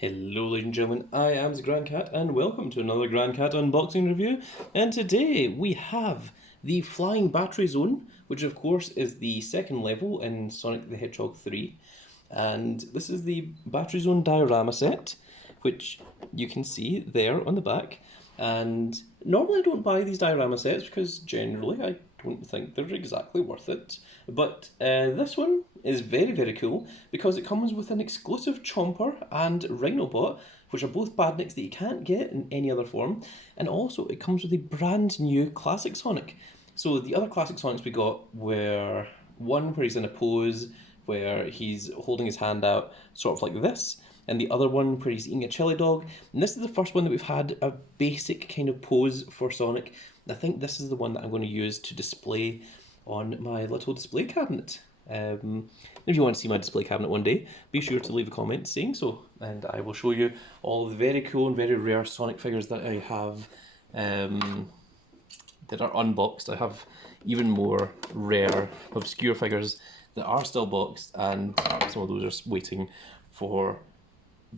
Hello ladies and gentlemen, I am the Grand Cat and welcome to another Grand Cat unboxing review. And today we have the Flying Battery Zone, which of course is the second level in Sonic the Hedgehog 3. And this is the Battery Zone diorama set, which you can see there on the back. And normally I don't buy these diorama sets because generally I don't think they're exactly worth it. But this one is very, very cool because it comes with an exclusive Chomper and Rhinobot, which are both badniks that you can't get in any other form. And also it comes with a brand new Classic Sonic. So the other Classic Sonics we got were one where he's in a pose where he's holding his hand out sort of like this, and the other one where he's eating a chili dog. And this is the first one that we've had a basic kind of pose for Sonic. And I think this is the one that I'm going to use to display on my little display cabinet. If you want to see my display cabinet one day, be sure to leave a comment saying so, and I will show you all of the very cool and very rare Sonic figures that I have that are unboxed. I have even more rare, obscure figures that are still boxed, and some of those are just waiting for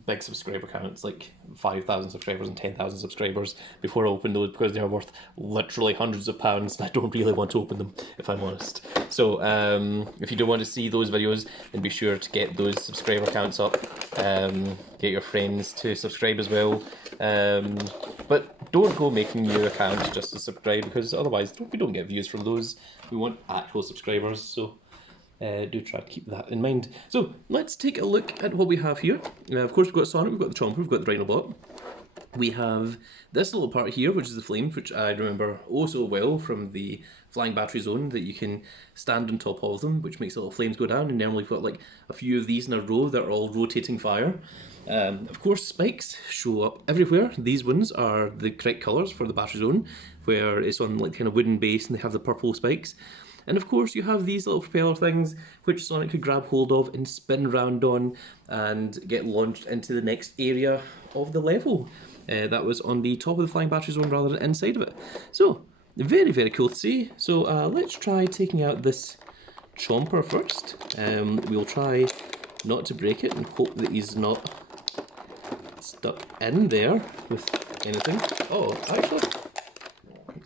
big subscriber counts, like 5,000 subscribers and 10,000 subscribers, before I open those, because they are worth literally hundreds of pounds and I don't really want to open them, if I'm honest. So if you do want to see those videos, then be sure to get those subscriber counts up, get your friends to subscribe as well, but don't go making new accounts just to subscribe, because otherwise we don't get views from those. We want actual subscribers, so do try to keep that in mind. So let's take a look at what we have here. Of course, we've got Sonic, we've got the Chomper, we've got the Rhinobot. We have this little part here, which is the flames, which I remember oh so well from the Flying Battery Zone, that you can stand on top of them, which makes the little flames go down, and normally we've got like a few of these in a row that are all rotating fire. Of course, spikes show up everywhere. These ones are the correct colours for the Battery Zone, where it's on like kind of wooden base and they have the purple spikes. And of course you have these little propeller things which Sonic could grab hold of and spin round on and get launched into the next area of the level. That was on the top of the Flying Battery Zone rather than inside of it. So, very, very cool to see. So let's try taking out this Chomper first. We'll try not to break it and hope that he's not stuck in there with anything. Oh, actually,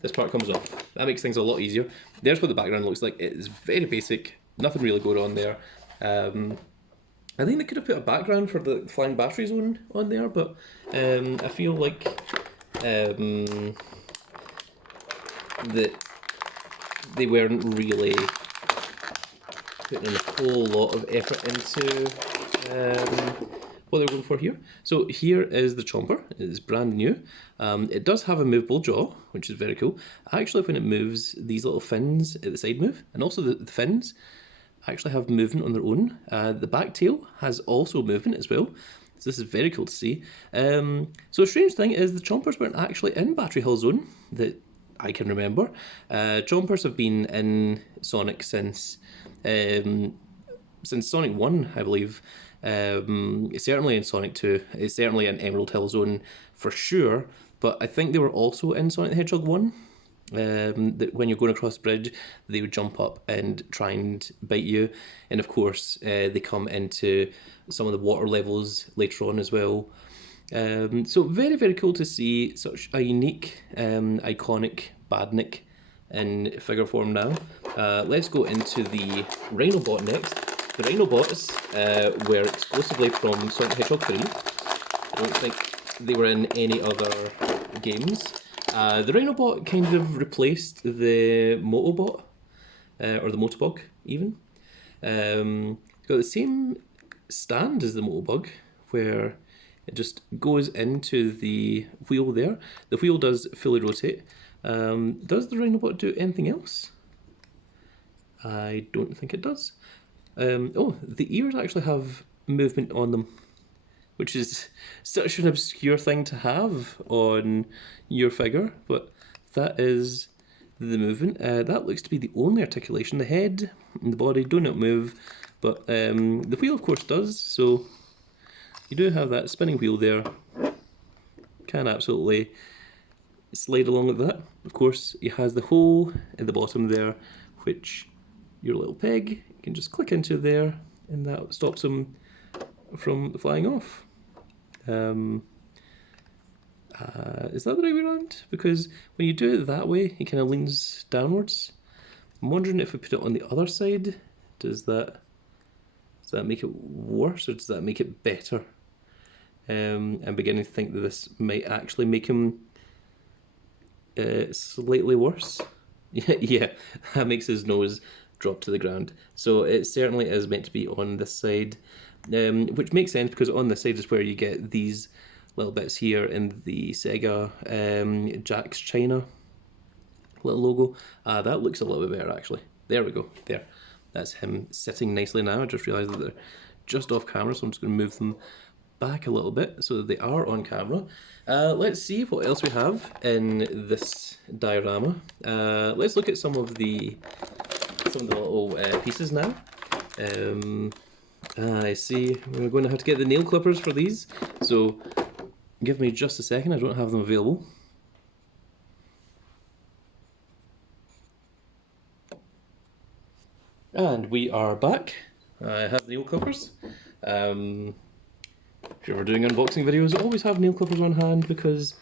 this part comes off. That makes things a lot easier. There's what the background looks like. It is very basic, nothing really going on there. I think they could have put a background for the Flying Battery Zone on there, but I feel like that they weren't really putting in a whole lot of effort into what they're going for here. So here is the Chomper. It is brand new. It does have a movable jaw, which is very cool. Actually, when it moves, these little fins at the side move, and also the fins actually have movement on their own. The back tail has also movement as well. So this is very cool to see. So a strange thing is the Chompers weren't actually in Battery Hill Zone that I can remember. Chompers have been in Sonic since Sonic 1, I believe. Certainly in Sonic 2, it's certainly in Emerald Hill Zone for sure, but I think they were also in Sonic the Hedgehog 1. That when you're going across the bridge, they would jump up and try and bite you, and of course they come into some of the water levels later on as well. So very, very cool to see such a unique, iconic badnik in figure form now. Let's go into the Rhinobot next. The Rhinobots were exclusively from Sonic the Hedgehog 3. I don't think they were in any other games. The Rhinobot kind of replaced the Motobot, or the Motobug even. Got the same stand as the Motobug, where it just goes into the wheel there. The wheel does fully rotate. Does the Rhinobot do anything else? I don't think it does. Oh, the ears actually have movement on them, which is such an obscure thing to have on your figure, but that is the movement. That looks to be the only articulation. The head and the body do not move, but the wheel of course does, so you do have that spinning wheel there. Can absolutely slide along like that. Of course, it has the hole at the bottom there, which your little peg can just click into there, and that stops him from flying off. Is that the right way around? Because when you do it that way, it kind of leans downwards. I'm wondering if we put it on the other side, does that make it worse or does that make it better? I'm beginning to think that this might actually make him slightly worse. Yeah, that makes his nose drop to the ground. So it certainly is meant to be on this side, which makes sense because on this side is where you get these little bits here in the Sega Jack's China little logo. That looks a little bit better actually. There we go, there. That's him sitting nicely now. I just realised that they're just off camera, so I'm just going to move them back a little bit so that they are on camera. Let's see what else we have in this diorama. Let's look at some of the little pieces now. I see we're going to have to get the nail clippers for these, so give me just a second, I don't have them available. And we are back. I have nail clippers. If you're ever doing unboxing videos, always have nail clippers on hand because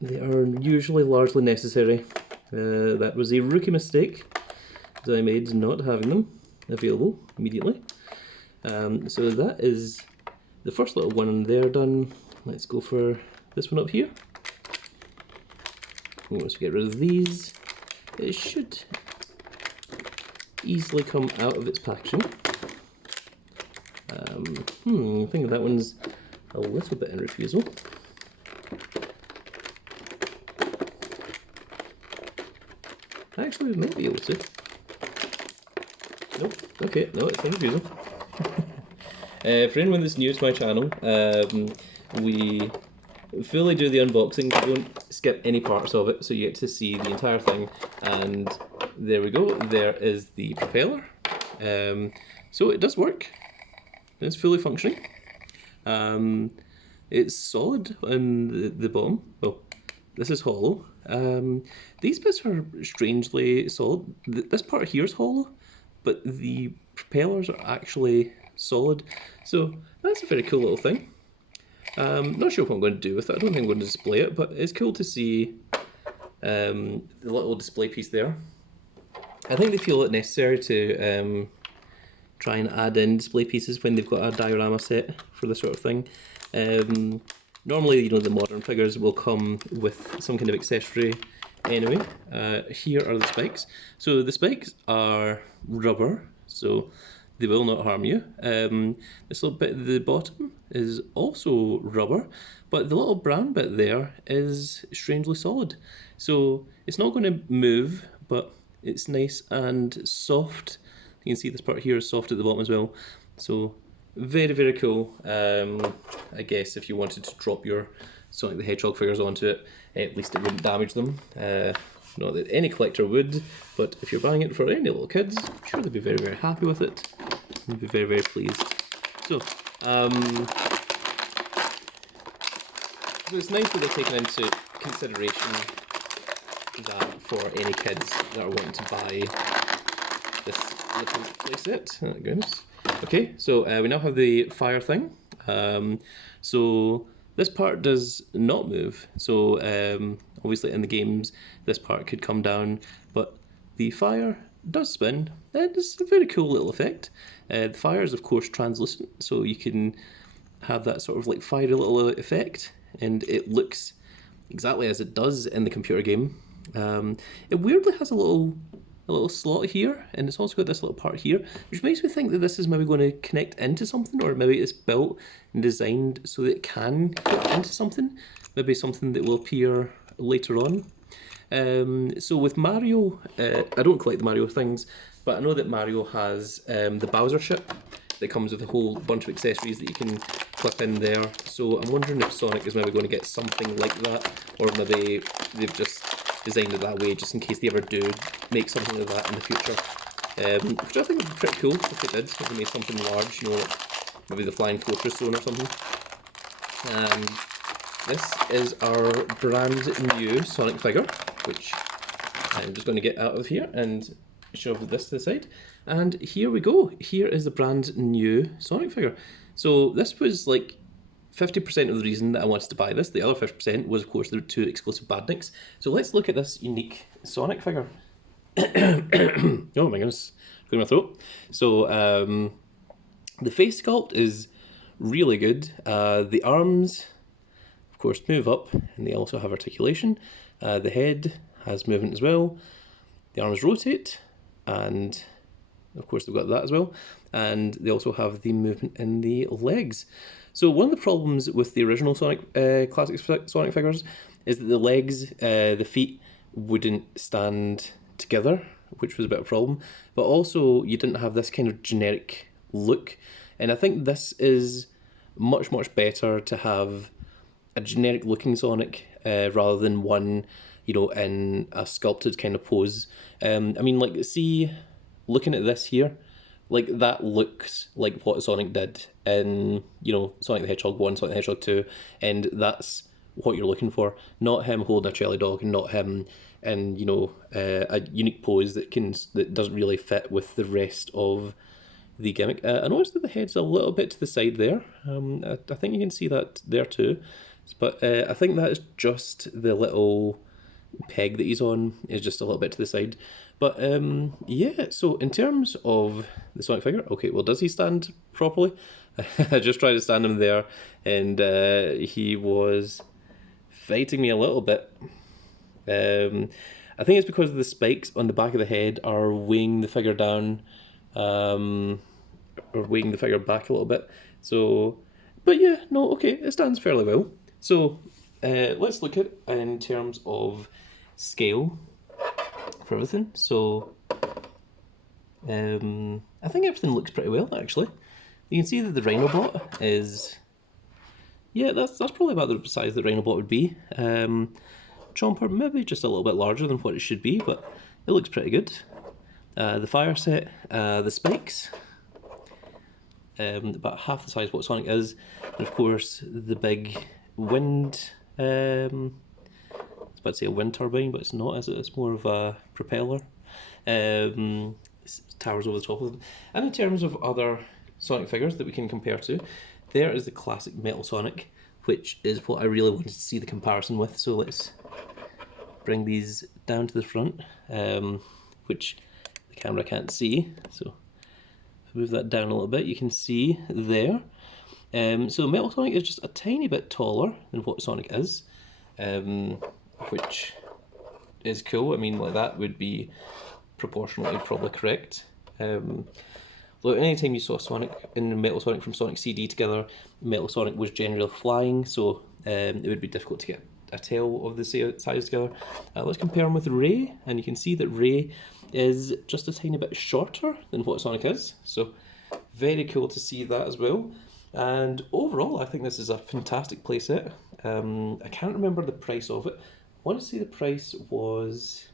they are usually largely necessary. That was a rookie mistake that I made not having them available immediately. So that is the first little one there done. Let's go for this one up here. Once we get rid of these, it should easily come out of its packaging. I think that one's a little bit in refusal. Actually, we might be able to. Nope, okay, no, it's in refusal. For anyone that's new to my channel, we fully do the unboxing, we don't skip any parts of it, so you get to see the entire thing, and there we go, there is the propeller. So it does work, it's fully functioning. It's solid on the bottom, well, this is hollow. These bits are strangely solid. This part here is hollow, but the propellers are actually solid, so that's a very cool little thing. Not sure what I'm going to do with it. I don't think I'm going to display it, but it's cool to see the little display piece there. I think they feel it necessary to try and add in display pieces when they've got a diorama set for this sort of thing. Normally, you know, the modern figures will come with some kind of accessory anyway. Here are the spikes. So the spikes are rubber, so they will not harm you. This little bit at the bottom is also rubber, but the little brown bit there is strangely solid. So it's not going to move, but it's nice and soft. You can see this part here is soft at the bottom as well. So very, very cool. I guess if you wanted to drop your Sonic the Hedgehog figures onto it, at least it wouldn't damage them. Not that any collector would, but if you're buying it for any little kids, I'm sure they'd be very, very happy with it. They'd be very, very pleased. So, so it's nice that they're taken into consideration that for any kids that are wanting to buy this little playset. Oh goodness. Okay, so we now have the fire thing. So this part does not move. So obviously in the games this part could come down, but the fire does spin. It's a very cool little effect. The fire is of course translucent, so you can have that sort of like fiery little effect, and it looks exactly as it does in the computer game. It weirdly has a little slot here, and it's also got this little part here, which makes me think that this is maybe going to connect into something, or maybe it's built and designed so that it can connect into something, maybe something that will appear later on. So with Mario, I don't collect the Mario things, but I know that Mario has the Bowser chip that comes with a whole bunch of accessories that you can clip in there. So I'm wondering if Sonic is maybe going to get something like that, or maybe they've just designed it that way just in case they ever do make something like that in the future. Which I think would be pretty cool if it did, if they made something large, you know, like maybe the Flying Fortress Zone or something. This is our brand new Sonic figure, which I'm just going to get out of here and shove this to the side. And here we go. Here is the brand new Sonic figure. So this was like 50% of the reason that I wanted to buy this, the other 50% was of course the 2 exclusive badniks. So let's look at this unique Sonic figure. Oh my goodness, clear my throat. So the face sculpt is really good. The arms, of course, move up and they also have articulation. The head has movement as well. The arms rotate, and of course they've got that as well. And they also have the movement in the legs. So one of the problems with the original Sonic classic Sonic figures is that the legs, the feet wouldn't stand together, which was a bit of a problem. But also you didn't have this kind of generic look. And I think this is much, much better to have a generic looking Sonic rather than one, you know, in a sculpted kind of pose. I mean, like, see, looking at this here, like, that looks like what Sonic did in, you know, Sonic the Hedgehog 1, Sonic the Hedgehog 2, and that's what you're looking for. Not him holding a jelly dog, and not him in, you know, a unique pose that doesn't really fit with the rest of the gimmick. I noticed that the head's a little bit to the side there. I think you can see that there too. But I think that is just the little peg that he's on is just a little bit to the side. But yeah, so in terms of the Sonic figure, okay, well, does he stand properly? I just tried to stand him there, and he was fighting me a little bit. I think it's because the spikes on the back of the head are weighing the figure down, or weighing the figure back a little bit. So, but yeah, no, okay, it stands fairly well. So let's look at it in terms of scale for everything. So I think everything looks pretty well, actually. You can see that the Rhinobot is, yeah, that's probably about the size that Rhinobot would be. Chomper maybe just a little bit larger than what it should be, but it looks pretty good. The fire set, the spikes, about half the size of what Sonic is, and of course the big wind, I was about to say a wind turbine, but it's not, is it? It's more of a propeller. Towers over the top of them. And in terms of other Sonic figures that we can compare to, there is the classic Metal Sonic, which is what I really wanted to see the comparison with. So let's bring these down to the front, which the camera can't see. So if I move that down a little bit, you can see there. So Metal Sonic is just a tiny bit taller than what Sonic is, which is cool. I mean, like, that would be proportionally probably correct. Look, anytime you saw Sonic and Metal Sonic from Sonic CD together, Metal Sonic was generally flying, so it would be difficult to get a tail of the size together. Let's compare him with Ray, and you can see that Ray is just a tiny bit shorter than what Sonic is, so very cool to see that as well. And overall, I think this is a fantastic playset. I can't remember the price of it. I want to say the price was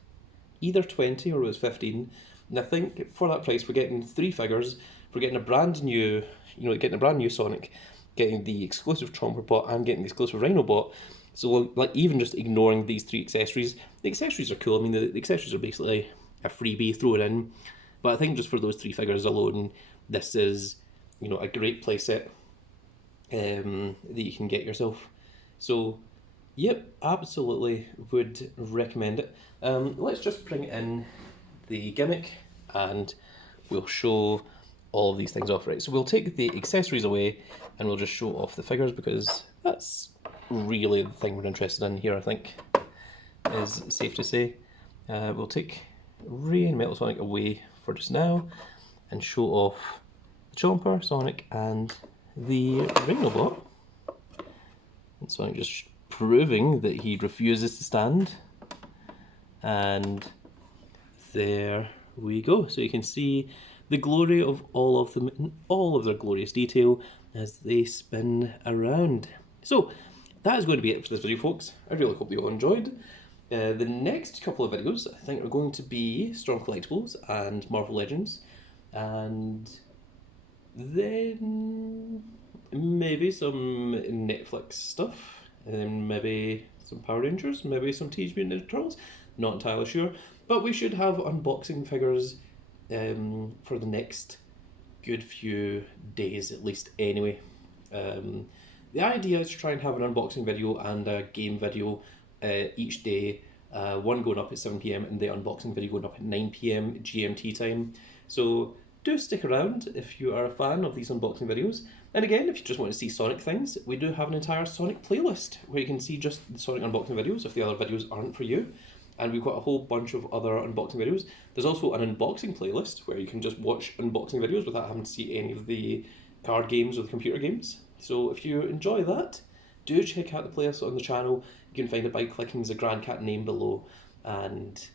either 20 or it was 15. And I think for that price, we're getting 3 figures. We're getting a brand new, getting a brand new Sonic, getting the exclusive Chomper Bot, and getting the exclusive Rhinobot. So, like, even just ignoring these 3 accessories, the accessories are cool. I mean, the accessories are basically a freebie thrown in. But I think just for those 3 figures alone, this is, a great playset that you can get yourself. So, yep, absolutely would recommend it. Let's just bring in the gimmick and we'll show all of these things off, right? So we'll take the accessories away and we'll just show off the figures, because that's really the thing we're interested in here, I think, is safe to say. We'll take Ray and Metal Sonic away for just now and show off the Chomper, Sonic, and the Rhinobot. And Sonic just proving that he refuses to stand. And there we go. So you can see the glory of all of them in all of their glorious detail as they spin around. So that is going to be it for this video, folks. I really hope you all enjoyed. The next couple of videos, I think, are going to be Storm Collectibles and Marvel Legends, and then maybe some Netflix stuff, and then maybe some Power Rangers, maybe some Teenage Mutant Ninja Turtles. Not entirely sure, but we should have unboxing figures for the next good few days at least anyway. The idea is to try and have an unboxing video and a game video each day. One going up at 7 p.m. and the unboxing video going up at 9 p.m. GMT time. So do stick around if you are a fan of these unboxing videos. And again, if you just want to see Sonic things, we do have an entire Sonic playlist where you can see just the Sonic unboxing videos if the other videos aren't for you. And we've got a whole bunch of other unboxing videos. There's also an unboxing playlist where you can just watch unboxing videos without having to see any of the card games or the computer games. So if you enjoy that, do check out the playlist on the channel. You can find it by clicking the Grand Cat name below. And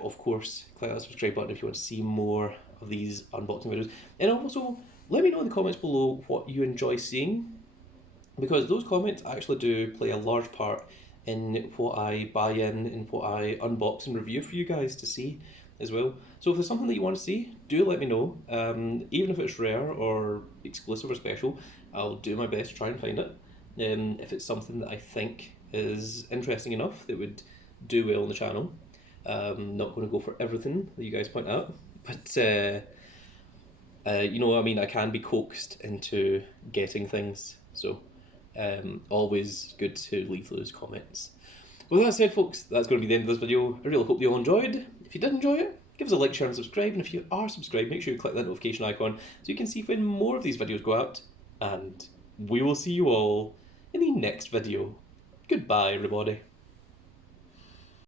of course, click that subscribe button if you want to see more of these unboxing videos. And also, let me know in the comments below what you enjoy seeing, because those comments actually do play a large part in what I buy in and what I unbox and review for you guys to see as well. So if there's something that you want to see, do let me know. Even if it's rare or exclusive or special, I'll do my best to try and find it. If it's something that I think is interesting enough that would do well on the channel. Not going to go for everything that you guys point out, but you know what I mean, I can be coaxed into getting things, so always good to leave those comments. With that said, folks, that's going to be the end of this video. I really hope you all enjoyed. If you did enjoy it, give us a like, share and subscribe, and if you are subscribed, make sure you click that notification icon so you can see when more of these videos go out, and we will see you all in the next video. Goodbye, everybody.